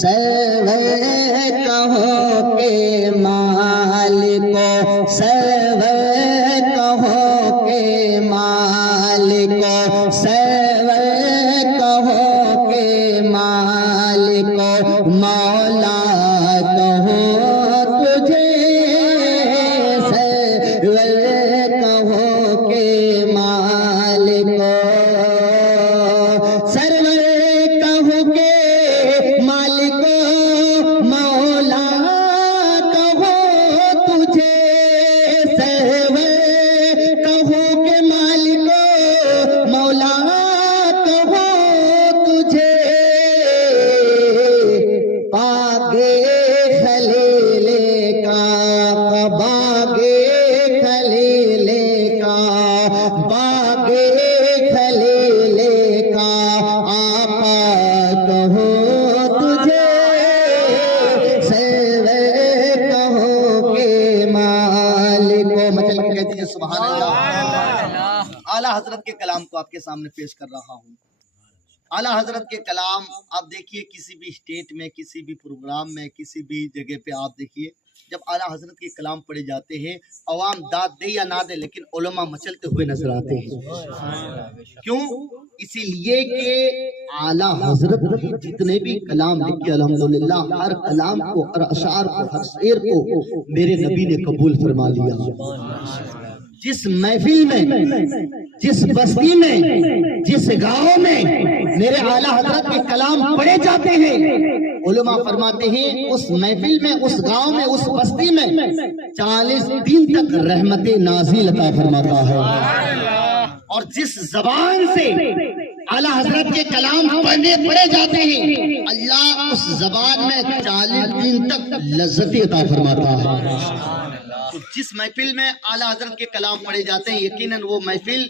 سرور کہو کہ مالکو، سرور کہو کہ مالکو، سرور کہو کہ مالکو، مولا کہو تجھے، سرور کہو کہ مالکو، سرور کہو کہ مالکو، مولا کہو تجھے، سرور کہو کہ مالکو، مولا کہو تجھے، باغے خلیل کا، باغے خلیل کا، باغے خلیل کا آقا کہو تجھے، سرور کہو کہ مالکو۔ مچل کے کہہ دیجیے سبحان اللہ۔ اعلیٰ حضرت کے کلام کو آپ کے سامنے پیش کر رہا ہوں۔ اعلیٰ حضرت کے کلام آپ دیکھیے، کسی بھی اسٹیٹ میں، کسی بھی پروگرام میں، کسی بھی جگہ پہ آپ دیکھیے، جب اعلیٰ حضرت کے کلام پڑھے جاتے ہیں، عوام داد دے یا نہ دے، لیکن علماء مچلتے ہوئے نظر آتے ہیں۔ کیوں؟ اسی لیے کہ اعلیٰ حضرت کی جتنے بھی کلام لکھے الحمدللہ، ہر کلام کو، ہر اشعار کو، ہر شعر کو میرے نبی نے قبول فرما لیا۔ جس محفل میں، جس بستی میں، جس گاؤں میں میرے اعلیٰ حضرت کے کلام پڑھے جاتے ہیں، علماء فرماتے ہیں اس محفل میں، اس گاؤں میں، اس بستی میں 40 دن تک رحمت نازل عطا فرماتا ہے۔ اور جس زبان سے اعلیٰ حضرت کے کلام پڑھے جاتے ہیں، اللہ اس زبان میں 40 دن تک لذت عطا فرماتا ہے۔ تو جس محفل میں اعلیٰ حضرت کے کلام پڑھے جاتے ہیں، یقیناً وہ محفل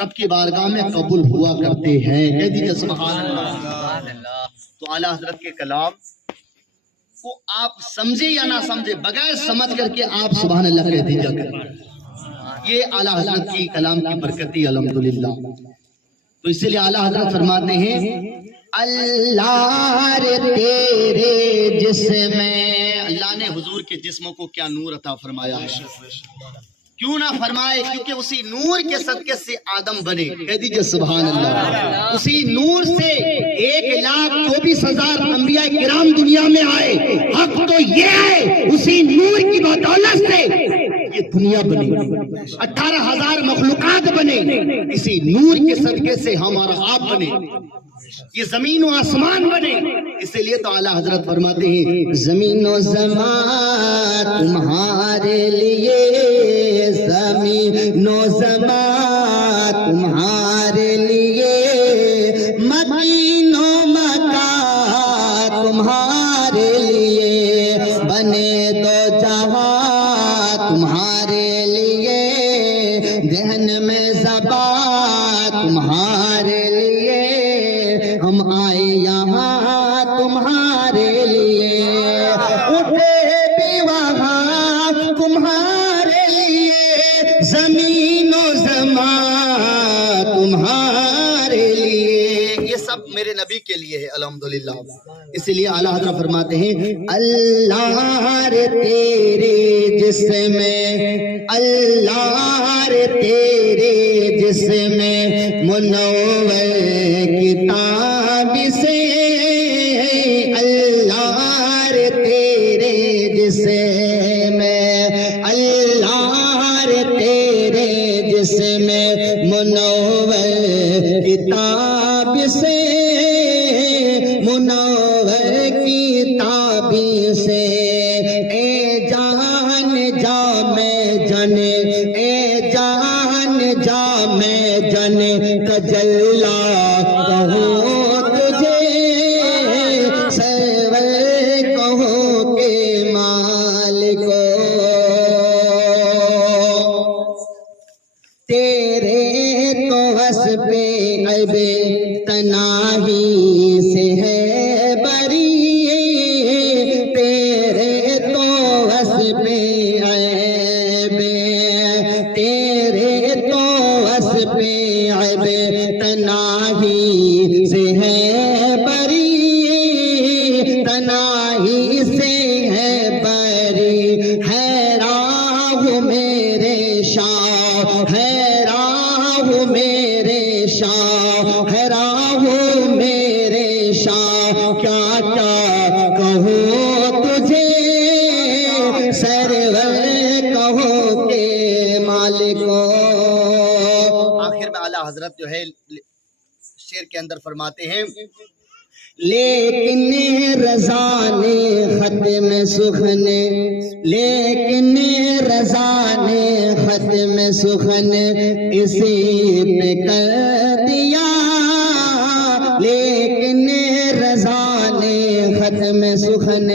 رب کی بارگاہ میں قبول ہوا کرتے ہیں۔ کہہ دیجیے سبحان اللہ۔ تو اعلیٰ حضرت کے کلام کو آپ سمجھے یا نہ سمجھے، بغیر سمجھ کر کے آپ سبحان اللہ کہہ دیجیے کریں۔ یہ اعلیٰ حضرت کی کلام کی برکتی الحمدللہ۔ تو اسی لیے اعلیٰ حضرت فرماتے ہیں، اللہ رے تیرے جسم میں، اللہ نے حضور کے جسموں کو کیا نور عطا فرمایا ہے۔ کیوں نہ فرمائے؟ کیونکہ اسی نور کے صدقے سے آدم بنے۔ کہہ دیجئے سبحان اللہ۔ اسی نور سے 1,24,000 انبیاء کرام دنیا میں آئے۔ حق تو یہ ہے، اسی نور کی بدولت سے یہ دنیا بنی، 18,000 مخلوقات بنے، اسی نور کے صدقے سے ہمارا آپ بنے، یہ زمین و آسمان بنے۔ اسی لیے تو اعلیٰ حضرت فرماتے ہیں، زمین و زمان تمہارے لیے، زمین و زمان تمہارے لیے، مکین و مکان تمہارے لیے، بنے دو جہاں تمہارے لیے، ذہن میں زبان تمہارے لیے، ہم آئے یہاں تمہارے لیے، اٹھے بھی وہاں تمہارے لیے، زمین و زمان تمہارے لیے۔ یہ سب میرے نبی کے لیے ہے الحمدللہ۔ اسی لیے اعلیٰ حضرت فرماتے ہیں، اللہ رے تیرے جسم میں، اللہ رے تیرے جسم میں، منور کتاب سے، اللہ رے تیرے جسم میں، اللہ رے تیرے جسم میں، منور کتاب سے، منور کتاب سے، اے جان جا میں جن، اے جان جا میں جن، تجلا کہو تجھے، سرور کہو کہ مالکو، تیرے تو وصف عیب تناہی سے ہے بری، تیرے تو وصف عیب، تیرے تو وصف عیب تناہی سے ہے بری، پناہی سے ہے بری، حیران ہوں میرے شاہ، حیران ہوں میرے شاہ، حیران ہوں میرے شاہ، کیا کیا کہوں تجھے سرور کہو کہ مالکو۔ آخر میں اعلیٰ حضرت جو ہے شعر کے اندر فرماتے ہیں، لیکن رضا نے ختم سخن، لیکن رضا نے ختم سخن اسی پہ کر دیا، لیکن رضا نے ختم سخن،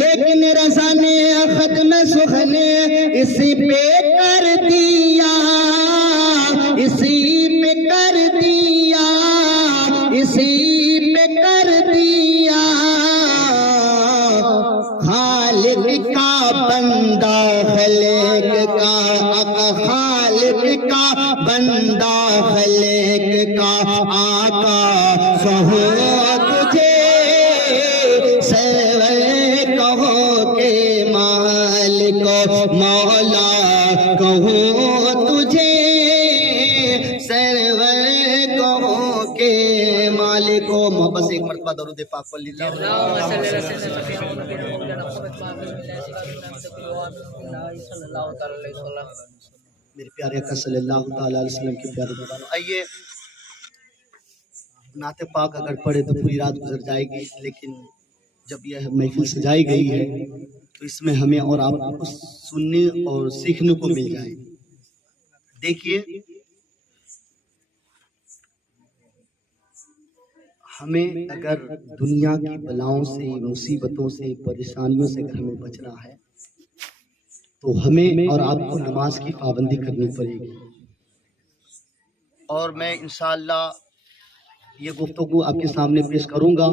لیکن رضا نے ختم سخن اسی پہ کر دیا، اسی پہ کر دیا، اسی پہ کر دیا، خالق کا بندہ خالق کا، خالق کا بندہ خالق کا آقا کہو تجھے سرور کہو کہ مالکو، مولا کہو تجھے سرور کہو کہ مالکو۔ محبت سے ایک مرتبہ درود پاک پڑھ لیجیے۔ میرے پیارے آقا صلی اللہ تعالیٰ علیہ وسلم کے پیارے دیوانوں، آئیے نعت پاک اگر پڑھے تو پوری رات گزر جائے گی، لیکن جب یہ محفل سجائی گئی ہے تو اس میں ہمیں اور آپ کو سننے اور سیکھنے کو مل جائے۔ دیکھیے، ہمیں اگر دنیا کی بلاؤں سے، مصیبتوں سے، پریشانیوں سے اگر ہمیں بچنا ہے تو ہمیں اور آپ کو نماز کی پابندی کرنی پڑے گی۔ اور میں انشاءاللہ یہ گفتگو آپ کے سامنے پیش کروں گا،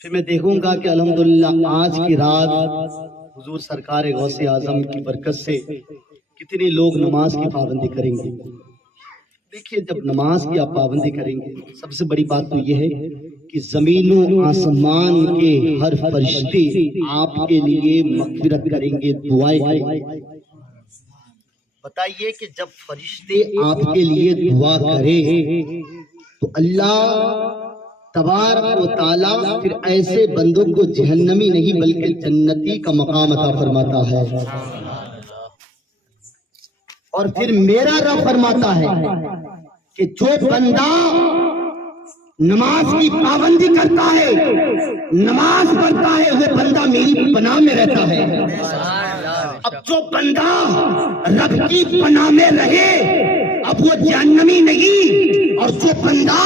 پھر میں دیکھوں گا کہ الحمدللہ آج کی رات حضور سرکار غوث اعظم کی برکت سے کتنے لوگ نماز کی پابندی کریں گے۔ دیکھیے، جب نماز کی آپ پابندی کریں گے، سب سے بڑی بات تو یہ ہے کہ زمین و آسمان کے ہر فرشتے آپ کے لیے مغفرت کریں گے، دعائیں کریں گے۔ بتائیے کہ جب فرشتے آپ کے لیے دعا کریں تو اللہ تبارک و تعالیٰ پھر ایسے بندوں کو جہنمی نہیں بلکہ جنتی کا مقام عطا فرماتا ہے۔ اور پھر میرا رب فرماتا ہے کہ جو بندہ نماز کی پابندی کرتا ہے، نماز پڑھتا ہے، وہ بندہ میری پناہ میں رہتا ہے۔ اب جو بندہ رب کی پناہ میں رہے اب وہ جہنمی نہیں، اور جو بندہ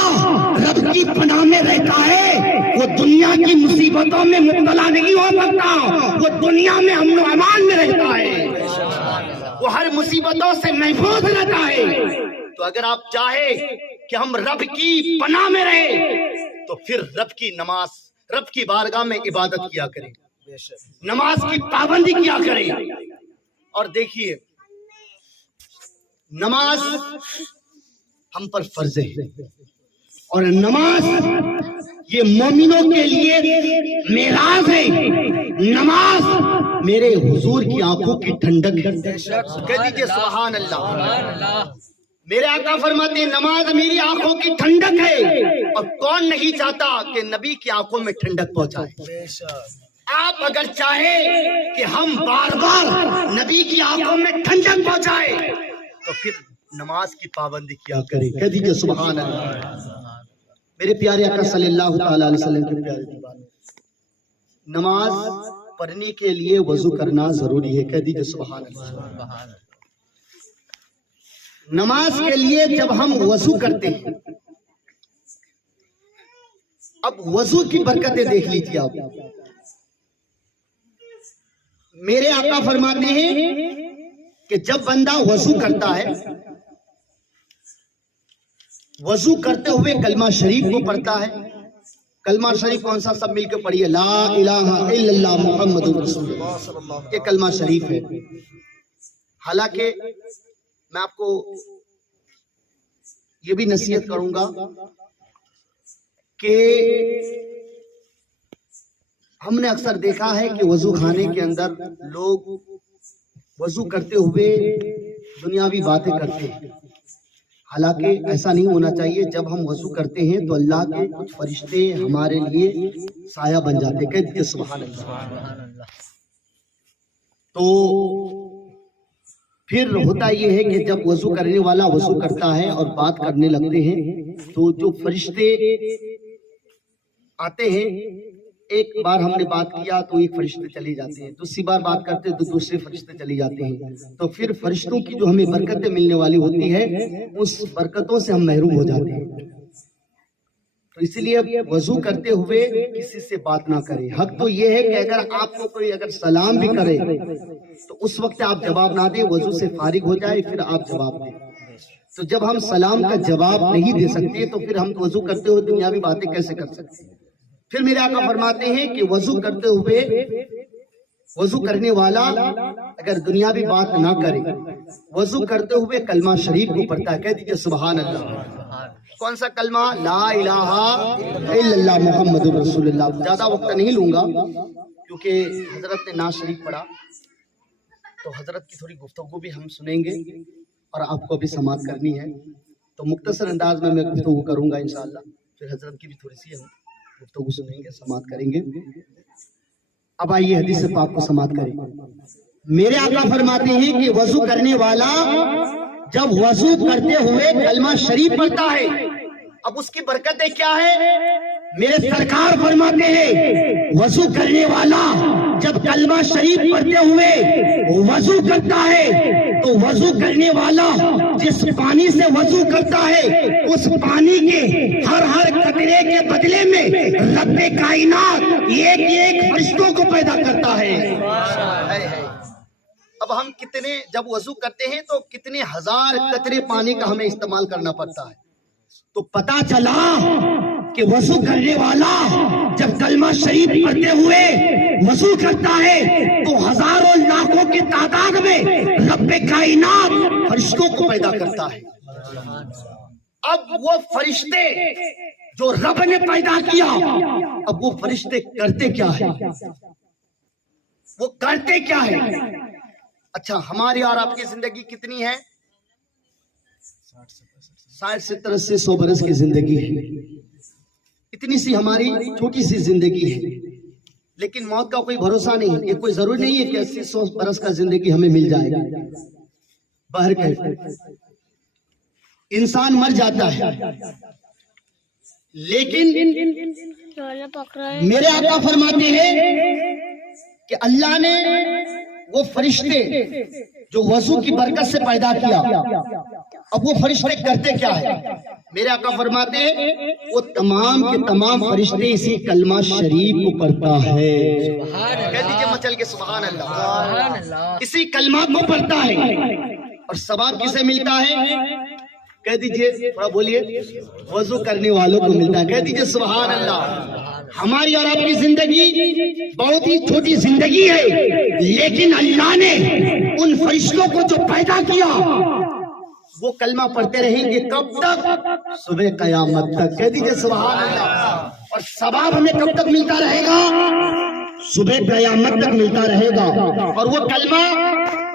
رب کی پناہ میں رہتا ہے وہ دنیا کی مصیبتوں میں مبتلا نہیں ہو سکتا، وہ دنیا میں امن و امان میں رہتا ہے، وہ ہر مصیبتوں سے محفوظ رہتا ہے۔ تو اگر آپ چاہے کہ ہم رب کی پناہ میں رہیں تو پھر رب کی نماز، رب کی بارگاہ میں عبادت کیا کریں، نماز کی پابندی کیا کریں۔ اور دیکھیے، نماز ہم پر فرض ہے، اور نماز یہ مومنوں کے لیے معراج ہے۔ نماز میرے حضور کی آنکھوں کی ٹھنڈک ہے۔ کہہ دیجئے سبحان اللہ۔ میرے آقا فرماتے ہیں نماز میری آنکھوں کی ٹھنڈک ہے، اور کون نہیں چاہتا کہ نبی کی آنکھوں میں ٹھنڈک پہنچائے۔ آپ اگر چاہیں کہ ہم بار بار نبی کی آنکھوں میں ٹھنڈک پہنچائے تو پھر نماز کی پابندی کیا کریں۔ کہہ دیجئے سبحان اللہ۔ میرے پیارے آقا صلی اللہ تعالیٰ علیہ وسلم کے پیارے دیوانوں، نماز پڑھنے کے لیے وضو کرنا ضروری ہے۔ کہہ دیجئے سبحان اللہ۔ نماز کے لیے جب ہم وضو کرتے ہیں، اب وضو کی برکتیں دیکھ لیجیے آپ۔ میرے آقا فرماتے ہیں کہ جب بندہ وضو کرتا ہے، وضو کرتے ہوئے کلمہ شریف کو پڑھتا ہے۔ کلمہ شریف کون سا؟ سب مل کے پڑھیے، لا الہ الا اللہ محمد رسول اللہ۔ یہ کلمہ شریف ہے۔ حالانکہ میں آپ کو یہ بھی نصیحت کروں گا کہ ہم نے اکثر دیکھا ہے کہ وضو خانے کے اندر لوگ وضو کرتے ہوئے دنیاوی باتیں کرتے ہیں، حالانکہ ایسا نہیں ہونا چاہیے۔ جب ہم وضو کرتے ہیں تو اللہ کے کچھ فرشتے ہمارے لیے سایہ بن جاتے ہیں، کہہ دیجیے سبحان اللہ۔ تو پھر ہوتا یہ ہے کہ جب وضو کرنے والا وضو کرتا ہے اور بات کرنے لگتے ہیں تو جو فرشتے آتے ہیں، ایک بار ہم نے بات کیا تو ایک فرشتے چلے جاتے ہیں، دوسری بار بات کرتے ہیں تو دوسرے فرشتے چلے جاتے ہیں، تو پھر فرشتوں کی جو ہمیں برکتیں ملنے والی ہوتی ہے اس برکتوں سے ہم محروم ہو جاتے ہیں۔ تو اس لیے وضو کرتے ہوئے کسی سے بات نہ کریں۔ حق تو یہ ہے کہ اگر آپ کو کوئی اگر سلام بھی کرے تو اس وقت آپ جواب نہ دیں، وضو سے فارغ ہو جائے پھر آپ جواب دیں۔ تو جب ہم سلام کا جواب نہیں دے سکتے تو پھر ہم وضو کرتے ہوئے دنیاوی باتیں کیسے کر سکتے ہیں؟ پھر میرے آقا فرماتے ہیں کہ وضو کرتے ہوئے وضو کرنے والا اگر دنیاوی بات نہ کرے، وضو کرتے ہوئے کلمہ شریف کو پڑھتا ہے، کہہ دیجئے سبحان اللہ۔ کون سا کلمہ؟ لا الہ الا اللہ محمد رسول اللہ۔ زیادہ وقت نہیں لوں گا کیونکہ حضرت نے نعت شریف پڑھا تو حضرت کی تھوڑی گفتگو بھی ہم سنیں گے اور آپ کو بھی سماعت کرنی ہے، تو مختصر انداز میں گفتگو کروں گا انشاءاللہ، پھر حضرت کی بھی تھوڑی سی ہم گفتگو سنیں گے، سماعت کریں گے۔ اب آئیے حدیث پاک کو سماعت کریں۔ میرے آقا فرماتے ہیں کہ وضو کرنے والا جب وضو کرتے ہوئے کلمہ شریف پڑھتا ہے، اب اس کی برکتیں کیا ہے؟ میرے سرکار فرماتے ہیں وضو کرنے والا جب کلمہ شریف پڑھتے ہوئے وضو کرتا ہے تو وضو کرنے والا جس پانی سے وضو کرتا ہے اس پانی کے ہر قطرے کے بدلے میں رب کائنات ایک فرشتوں کو پیدا کرتا ہے۔ اب ہم کتنے جب وضو کرتے ہیں تو کتنے ہزار قطرے پانی کا ہمیں استعمال کرنا پڑتا ہے، تو پتا چلا کہ وضو کرنے والا جب کلمہ شریف پڑھتے ہوئے وضو کرتا ہے تو ہزاروں لاکھوں کی تعداد میں رب کائنات فرشتوں کو پیدا کرتا ہے۔ اب وہ فرشتے جو رب نے پیدا کیا، اب وہ فرشتے کرتے کیا ہے؟ وہ کرتے کیا ہے؟ اچھا، ہماری اور آپ کی زندگی کتنی ہے؟ 60 70 80 100 برس کی زندگی ہے، اتنی سی ہماری چھوٹی سی زندگی ہے، لیکن موت کا کوئی بھروسہ نہیں ہے۔ یہ کوئی ضروری نہیں ہے کہ 80 100 برس کا زندگی ہمیں مل جائے گا، بہرکیف انسان مر جاتا ہے، لیکن میرے آقا فرماتے ہیں کہ اللہ نے وہ فرشتے جو وضو کی برکت سے پیدا کیا، اب وہ فرشتے کرتے کیا ہے؟ میرے آقا فرماتے ہیں وہ تمام کے تمام فرشتے اسی کلمہ شریف کو پڑھتا ہے۔ کہہ دیجئے مچل کے سبحان اللہ۔ اسی کلمہ کو پڑھتا ہے اور ثواب کسے ملتا ہے؟ کہہ دیجئے، تھوڑا بولیے، وضو کرنے والوں کو ملتا ہے۔ کہہ دیجئے سبحان اللہ۔ ہماری اور آپ کی زندگی بہت ہی چھوٹی زندگی ہے، لیکن اللہ نے ان فرشتوں کو جو پیدا کیا وہ کلمہ پڑھتے رہیں گے کب تک؟ صبح قیامت تک۔ کہہ دیجئے سبحان اللہ۔ اور ثواب ہمیں کب تک ملتا رہے گا؟ صبح قیامت تک ملتا رہے گا۔ اور وہ کلمہ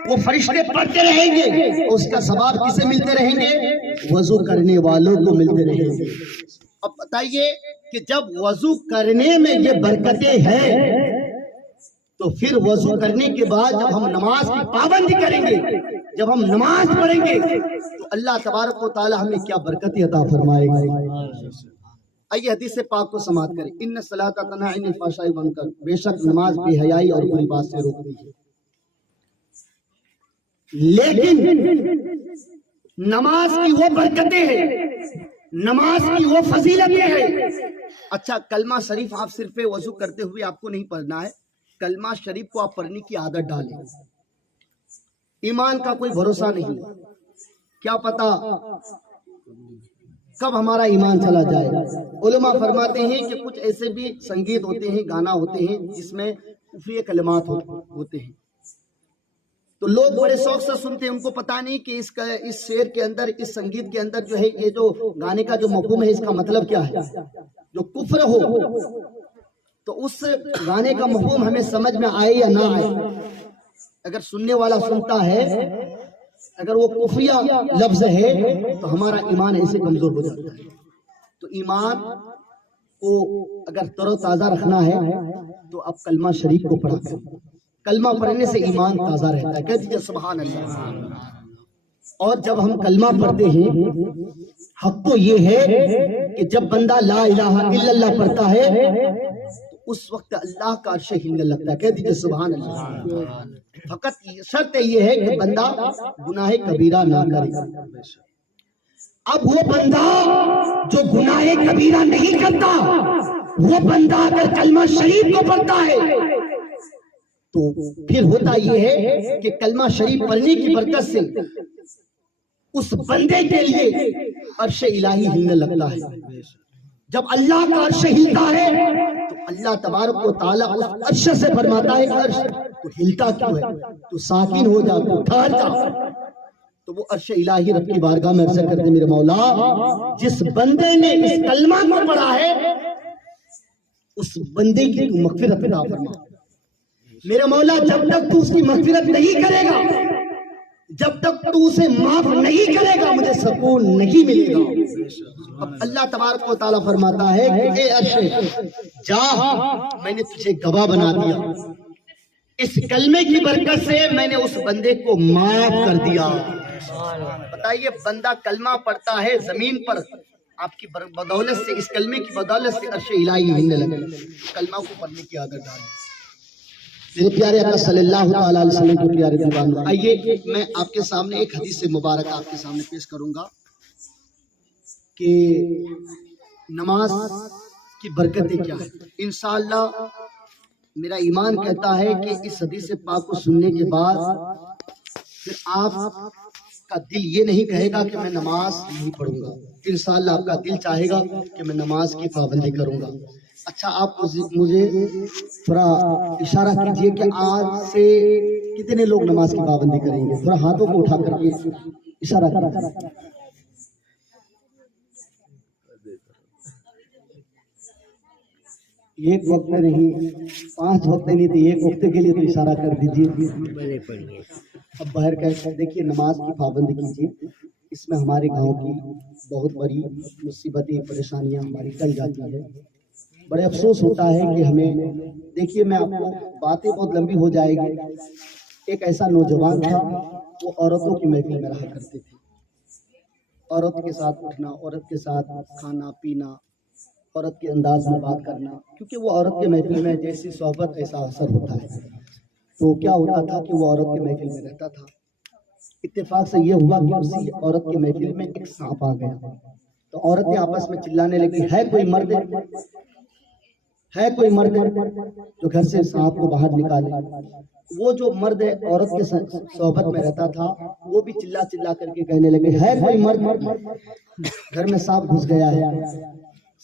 وہ فرشتے پڑھتے رہیں گے، اس کا ثواب کسے ملتے رہیں گے؟ وضو کرنے والوں کو ملتے رہیں گے۔ اب بتائیے کہ جب وضو کرنے میں یہ برکتیں ہیں تو پھر وضو کرنے کے بعد جب ہم نماز کی پابندی کریں گے، جب ہم نماز پڑھیں گے تو اللہ تبارک و تعالی ہمیں کیا برکت عطا فرمائے گا۔ آئیے حدیث پاک کو سماعت کریں۔ ان الصلاۃ تنہی عن الفحشاء والمنکر، بے شک نماز بے حیائی اور بری بات سے روکتی ہے۔ لیکن نماز کی وہ برکتیں ہیں، نماز کی وہ فضیلتیں ہیں۔ اچھا، کلمہ شریف آپ صرف وضو کرتے ہوئے آپ کو نہیں پڑھنا ہے، کلمہ شریف کو آپ پڑھنے کی عادت ڈالیں۔ ایمان کا کوئی بھروسہ نہیں، کیا پتا کب ہمارا ایمان چلا جائے۔ علماء فرماتے ہیں کہ کچھ ایسے بھی سنگیت ہوتے ہیں، گانا ہوتے ہیں جس میں کفری کلمات ہوتے ہیں، تو لوگ بڑے شوق سے سنتے ہیں، ان کو پتا نہیں کہ اس شعر کے اندر، اس سنگیت کے اندر جو ہے یہ جو گانے کا جو مفہوم ہے اس کا مطلب کیا ہے۔ جو کفر ہو تو اس گانے کا مفہوم ہمیں سمجھ میں آئے یا نہ آئے، اگر سننے والا سنتا ہے اگر وہ کفریہ لفظ ہے تو ہمارا ایمان ایسے کمزور ہو جاتا ہے. تو ایمان کو اگر تر و تازہ رکھنا ہے تو اب کلمہ شریف کو پڑھا کریں. کلمہ پڑھنے سے ایمان تازہ رہتا ہے. کہہ دیجیے سبحان اللہ. اور جب ہم کلمہ پڑھتے ہیں حق تو یہ ہے کہ جب بندہ لا الہ الا اللہ پڑھتا ہے تو اس وقت اللہ کا عرش ہلنے لگتا ہے. کہہ دیجیے سبحان اللہ. فقط شرط یہ ہے کہ بندہ گناہ کبیرہ نہ کرے. اب وہ بندہ جو گناہ کبیرہ نہیں کرتا، وہ بندہ اگر کلمہ شریف کو پڑھتا ہے تو پھر ہوتا یہ ہے کہ کلمہ شریف پڑھنے کی برکت سے اس بندے کے لیے عرش الہی ہلنے لگتا ہے. جب اللہ کا عرش ہلتا ہے تو اللہ تبارک و تعالیٰ اس عرش سے فرماتا ہے عرش تو ہلتا کیوں ہے، تو ساکن ہو جا، تو ٹھہر جا. تو وہ عرش الہی رب کی بارگاہ میں عرض کرتے میرے مولا جس بندے نے اس کلمہ کو پڑھا ہے اس بندے کی تو مغفرت عطا فرما. میرے مولا جب تک تو اس کی مغفرت نہیں کرے گا، جب تک تو اسے معاف نہیں کرے گا، مجھے سکون نہیں ملے گا. اب اللہ تبارک و تعالیٰ فرماتا ہے کہ اے عرش جا، میں نے تجھے گواہ بنا دیا، اس کلمے کی برکت سے میں نے اس بندے کو معاف کر دیا. بتائیے بندہ کلمہ پڑھتا ہے زمین پر، آپ کی بدولت سے، اس کلمے کی بدولت سے عرش الہی ہلنے لگے. کلمہ کو پڑھنے کی عادت ڈالیں. میرے پیارے آقا صلی اللہ تعالیٰ علیہ وسلم کے پیارے دیوانوں، آئیے میں آپ کے سامنے ایک حدیث مبارک آپ کے سامنے پیش کروں گا کہ نماز کی برکتیں کیا ہے. انشاءاللہ میرا ایمان کہتا ہے کہ اس حدیث پاک کو سننے کے بعد پھر آپ کا دل یہ نہیں کہے گا کہ میں نماز نہیں پڑھوں گا. انشاءاللہ آپ کا دل چاہے گا کہ میں نماز کی پابندی کروں گا. اچھا آپ مجھے تھوڑا اشارہ کیجئے کہ آج سے کتنے لوگ نماز کی پابندی کریں گے؟ تھوڑا ہاتھوں کو اٹھا کر کے اشارہ کیجئے. ایک وقت نہیں، 5 وقت نہیں تھے، ایک وقت کے لیے تو اشارہ کر دیجیے. اب باہر کہہ دیکھیے نماز کی پابندی کیجیے. اس میں ہمارے گاؤں کی بہت بڑی مصیبتیں پریشانیاں ہماری ٹل جاتی ہے. بڑے افسوس ہوتا ہے کہ ہمیں دیکھیے، میں آپ کو باتیں بہت لمبی ہو جائے گی. ایک ایسا نوجوان تھا، وہ عورتوں کی محفل میں رہا کرتے تھے. عورت کے ساتھ اٹھنا، عورت کے ساتھ کھانا پینا، عورت کے انداز میں بات کرنا، کیونکہ وہ عورت کے محفل میں جیسی صحبت ایسا اثر ہوتا ہے. تو کیا ہوتا تھا کہ وہ عورت کے محفل میں رہتا تھا. اتفاق سے یہ ہوا کہ اسی عورت کے محفل میں ایک سانپ آ گیا. تو عورتیں آپس میں چلانے لگی، ہے کوئی مرد، ہے کوئی مرد جو گھر سے سانپ کو باہر نکالے. وہ جو مرد عورت کے صحبت میں رہتا تھا وہ بھی چلا چلا کر کے کہنے لگے، ہے کوئی مرد، گھر میں سانپ گھس گیا ہے،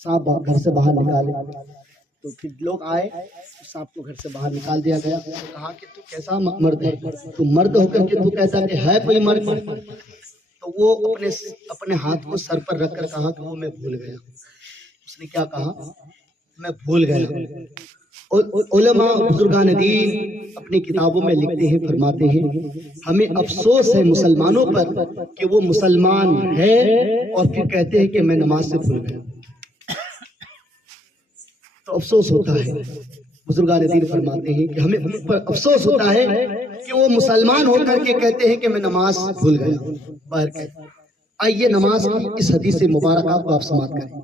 سانپ گھر سے باہر نکالے. تو پھر لوگ آئے، سانپ کو گھر سے باہر نکال دیا گیا. کہا کہ تو کیسا مرد ہے، تو مرد ہو کر کے تو کہتا کہ ہے کوئی مرد. تو وہ اپنے ہاتھ کو سر پر رکھ کر کہا کہ وہ میں بھول گیا. اس نے کیا کہا؟ میں بھول گیا. علماء بزرگان دین اپنی کتابوں میں لکھتے ہیں، فرماتے ہیں ہمیں افسوس ہے مسلمانوں پر کہ وہ مسلمان ہے اور پھر کہتے ہیں کہ میں نماز سے بھول گیا. تو افسوس ہوتا ہے. بزرگان دین فرماتے ہیں کہ ہمیں ان پر افسوس ہوتا ہے کہ وہ مسلمان ہو کر کے کہتے ہیں کہ میں نماز بھول گیا. باہر کہتے آئیے نماز کی اس حدیث مبارکہ کو آپ سماعت کریں.